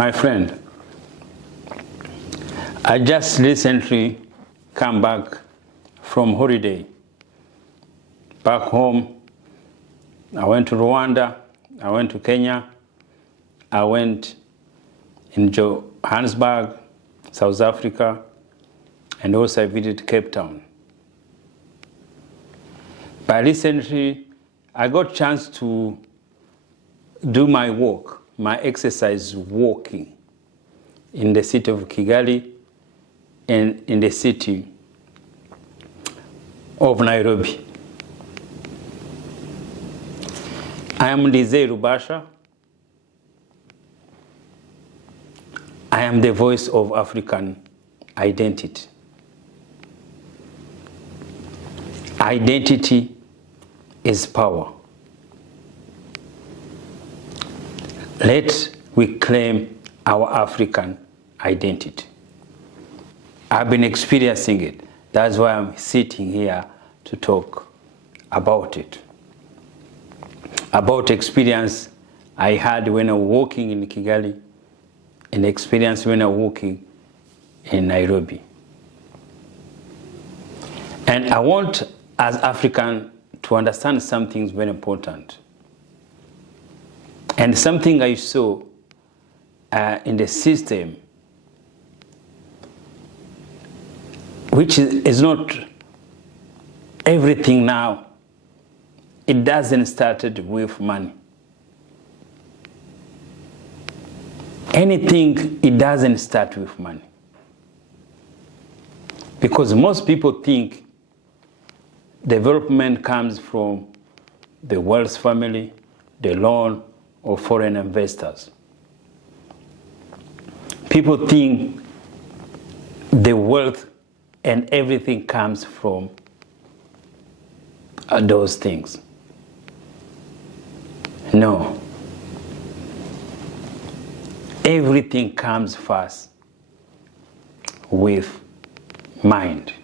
My friend, I just recently come back from holiday. Back home, I went to Rwanda, I went to Kenya, I went in Johannesburg, South Africa, and also I visited Cape Town. But recently, I got a chance to do my walk, my exercise walking in the city of Kigali and in the city of Nairobi. I am Ndizeye. I am the voice of African identity. Identity is power. Let we claim our African identity. I've been experiencing it. That's why I'm sitting here to talk about it. About experience I had when I was walking in Kigali, and experience when I was walking in Nairobi. And I want, as African, to understand something very important. And something I saw in the system, which is not everything now. It doesn't start with money. Anything, it doesn't start with money. Because most people think development comes from the wealth family, the loan, or foreign investors. People think the wealth and everything comes from those things. No. Everything comes first with mind.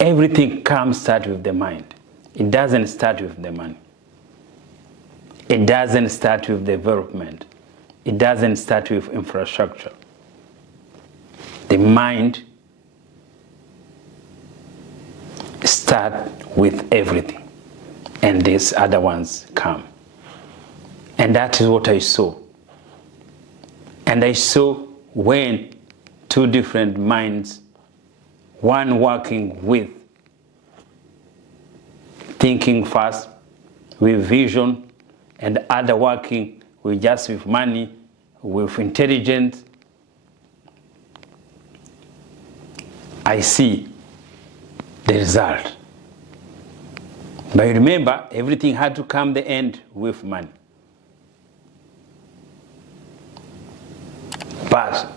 Everything start with the mind. It doesn't start with the money. It doesn't start with development. It doesn't start with infrastructure. The mind starts with everything, and these other ones come. And that is what I saw. And I saw when two different minds, one working with thinking fast, with vision, and the other working with just with money, with intelligence. I see the result. But remember, everything had to come the end with money. But,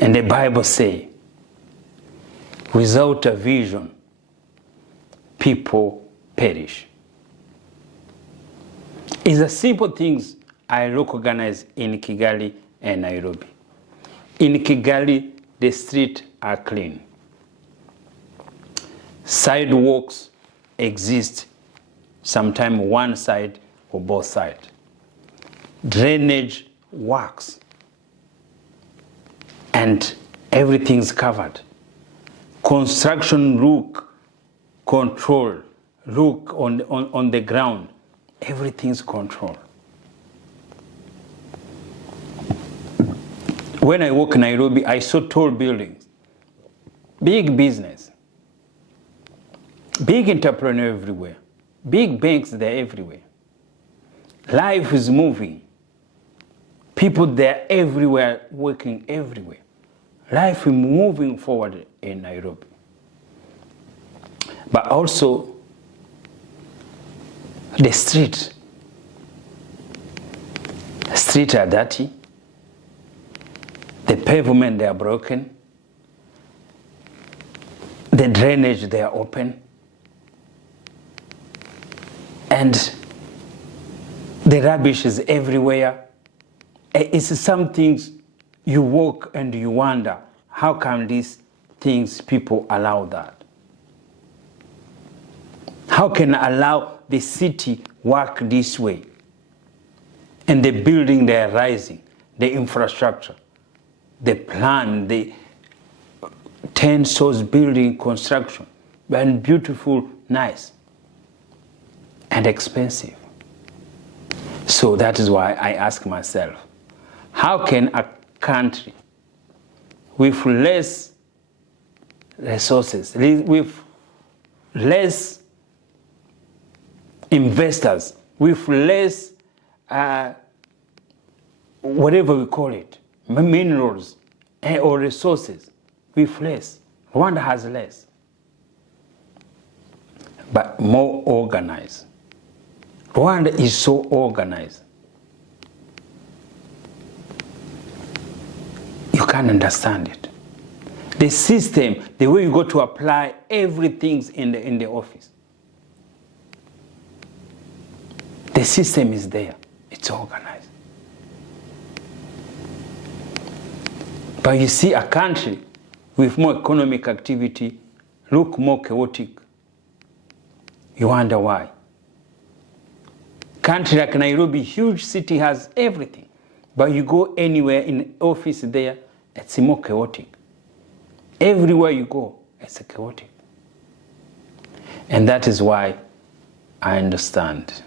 and the Bible says, without a vision, people perish. It's the simple things I recognize in Kigali and Nairobi. In Kigali, the streets are clean. Sidewalks exist, sometimes one side or both sides. Drainage works. And everything's covered. Construction look control. Look on the ground. Everything's controlled. When I walk in Nairobi, I saw tall buildings, big business, big entrepreneur everywhere, big banks there everywhere. Life is moving. People there everywhere, working everywhere. Life is moving forward in Nairobi. But also, the streets are dirty. The pavement, they are broken. The drainage, they are open. And the rubbish is everywhere. It's some things you walk and you wonder, how come these things people allow that? How can I allow the city work this way? And the building they are rising, the infrastructure, the plan, the 10 stories building construction, and beautiful, nice, and expensive. So that is why I ask myself, how can a country with less resources, with less investors, with less whatever we call it, minerals or resources, with less. Rwanda has less, but more organized. Rwanda is so organized. You can't understand it. The system, the way you go to apply everything's in the office. The system is there. It's organized. But you see a country with more economic activity look more chaotic. You wonder why. Country like Nairobi, huge city, has everything. But you go anywhere in office there, it's more chaotic. Everywhere you go, it's chaotic. And that is why I understand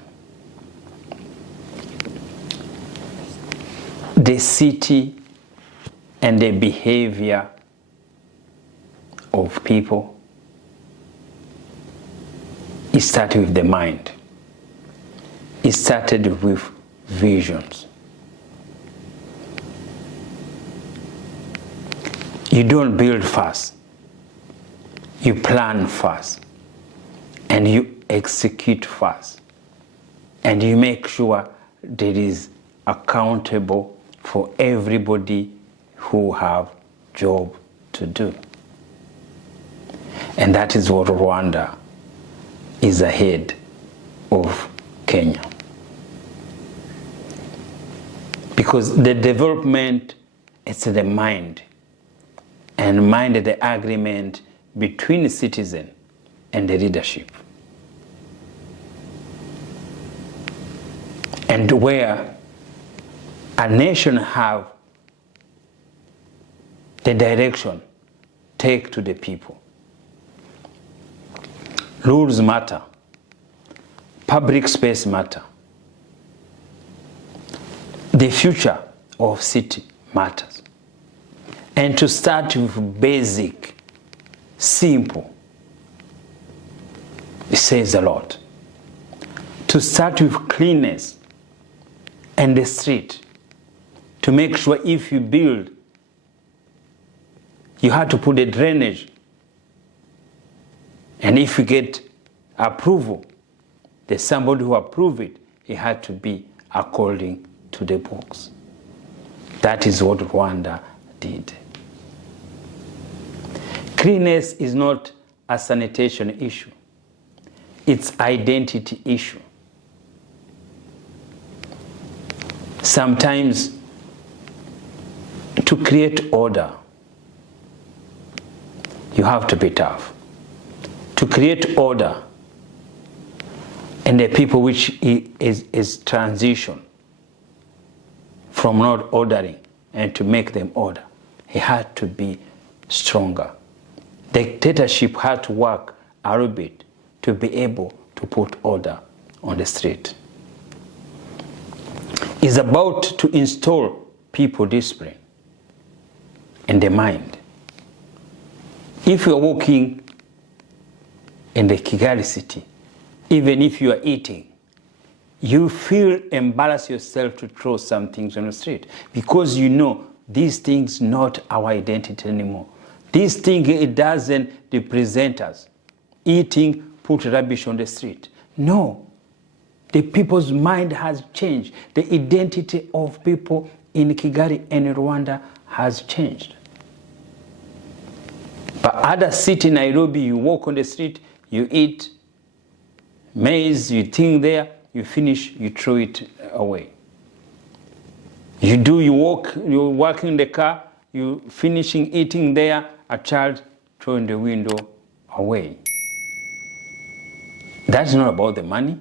the city and the behavior of people. It started with the mind. It started with visions. You don't build fast. You plan fast. And you execute fast. And you make sure there is accountable for everybody who have job to do. And that is what Rwanda is ahead of Kenya. Because the development, it's the mind. And mind is the agreement between the citizen and the leadership. And where a nation have the direction, take to the people. Rules matter. Public space matter. The future of city matters. And to start with basic, simple, it says a lot. To start with cleanness and the street, to make sure if you build, you have to put a drainage. And if you get approval, there's somebody who approved it, it had to be according to the books. That is what Rwanda did. Cleanness is not a sanitation issue. It's identity issue. Sometimes to create order, you have to be tough. To create order, and the people which is transition from not ordering and to make them order, he had to be stronger. Dictatorship had to work a little bit to be able to put order on the street. It's about to install people discipline in the mind. If you're walking in the Kigali city, even if you are eating, you feel embarrassed yourself to throw some things on the street because you know these things not our identity anymore. This thing, it doesn't represent us. Eating, put rubbish on the street. No. The people's mind has changed. The identity of people in Kigali and Rwanda has changed. But other city, Nairobi, you walk on the street, you eat maize, you think there, you finish, you throw it away. You walk, you work in the car, you finishing eating there, a child throwing the window away. That's not about the money.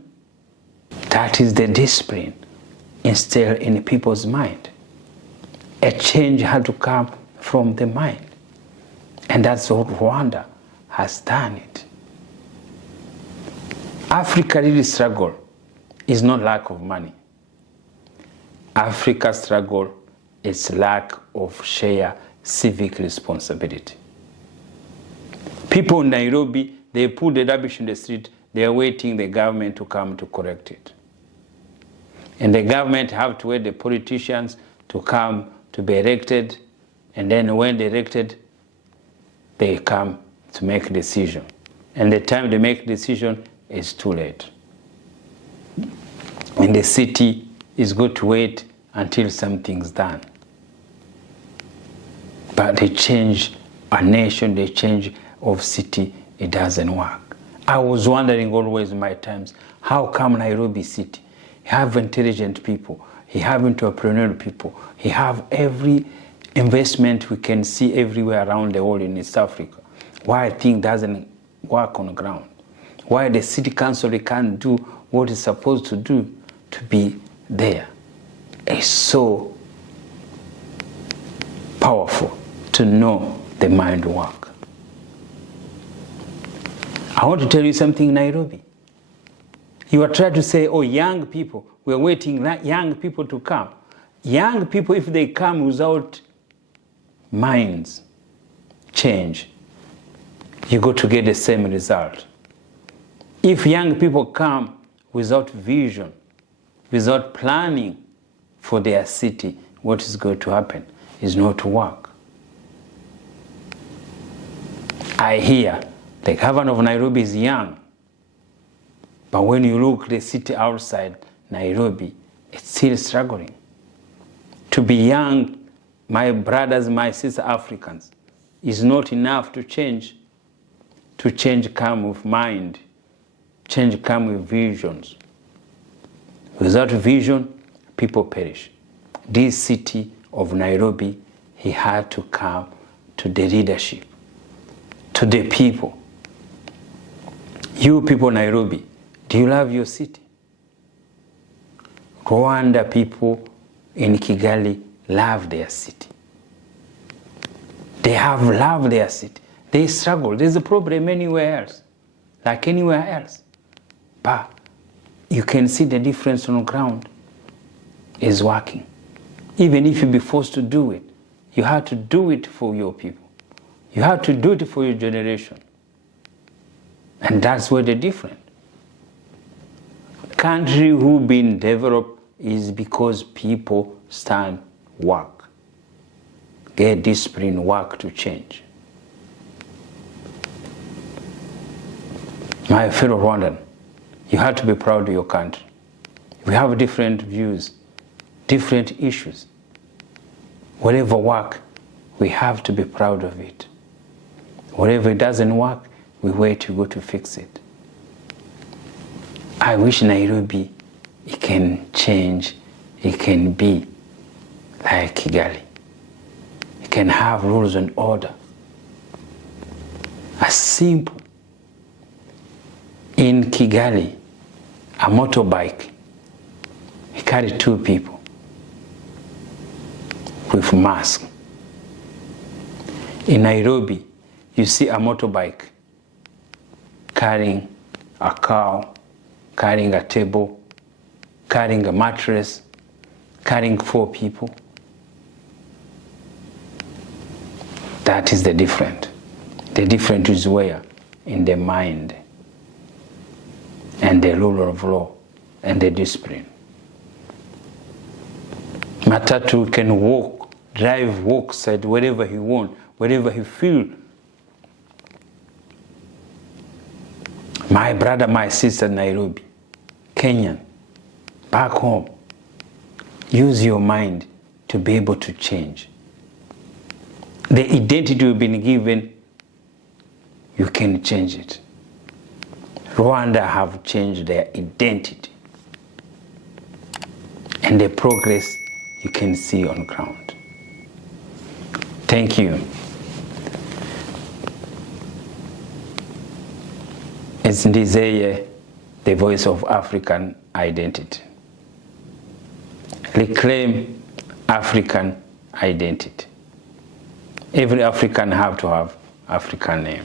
That is the discipline instilled in people's mind. A change had to come from the mind. And that's what Rwanda has done it. Africa really struggle is not lack of money. Africa's struggle is lack of shared civic responsibility. People in Nairobi, they put the rubbish in the street, they are waiting the government to come to correct it. And the government have to wait the politicians to come to be elected, and then when they're elected, they come to make a decision. And the time they make a decision is too late. In the city, it's good to wait until something's done. But they change a nation, they change of city, it doesn't work. I was wondering always in my times, how come Nairobi city? You have intelligent people, you have entrepreneurial people, you have every investment we can see everywhere around the world in East Africa. Why thing doesn't work on the ground? Why the city council can't do what it's supposed to do to be there? It's so powerful to know the mind work. I want to tell you something, Nairobi. You are trying to say, oh, young people, we're waiting young people to come. Young people, if they come without minds change, you go to get the same result. If young people come without vision, without planning for their city, what is going to happen is not to work. I hear the governor of Nairobi is young, but when you look at the city outside Nairobi, it's still struggling. To be young, my brothers, my sisters, Africans, is not enough to change. To change come with mind. Change come with visions. Without vision, people perish. This city of Nairobi, he had to come to the leadership, to the people. You people Nairobi, do you love your city? Rwanda people in Kigali love their city. They have loved their city. They struggle. There's a problem anywhere else, like anywhere else. But you can see the difference on the ground is working. Even if you be forced to do it, you have to do it for your people. You have to do it for your generation. And that's where the difference. Country who been developed is because people stand work. Get discipline, work to change. My fellow Rwandan, you have to be proud of your country. We have different views, different issues. Whatever work, we have to be proud of it. Whatever it doesn't work, we wait to go to fix it. I wish Nairobi, it can change, it can be like Kigali. It can have rules and order. As simple. In Kigali, a motorbike, he carried 2 people with masks. In Nairobi, you see a motorbike carrying a cow, carrying a table, carrying a mattress, carrying 4 people. That is the difference. The difference is where? In the mind and the rule of law and the discipline. Matatu can walk, drive, walk, side, wherever he wants, wherever he feels. My brother, my sister, Nairobi, Kenyan, back home, use your mind to be able to change. The identity you've been given, you can change it. Rwanda have changed their identity. And the progress you can see on ground. Thank you. It's Ndizeye the voice of African identity. Reclaim African identity. Every African have to have African name.